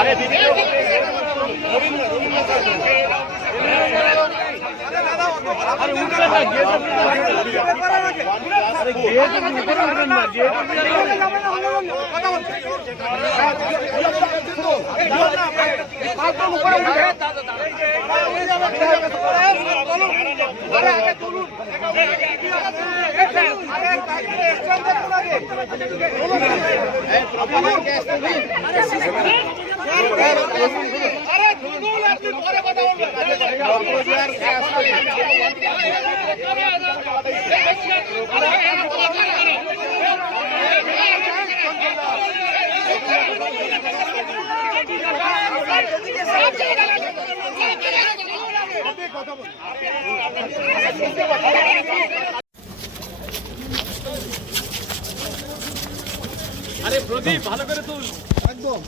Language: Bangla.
আরে কথা বল প্রদীপ ভালো করে তুল। একদম।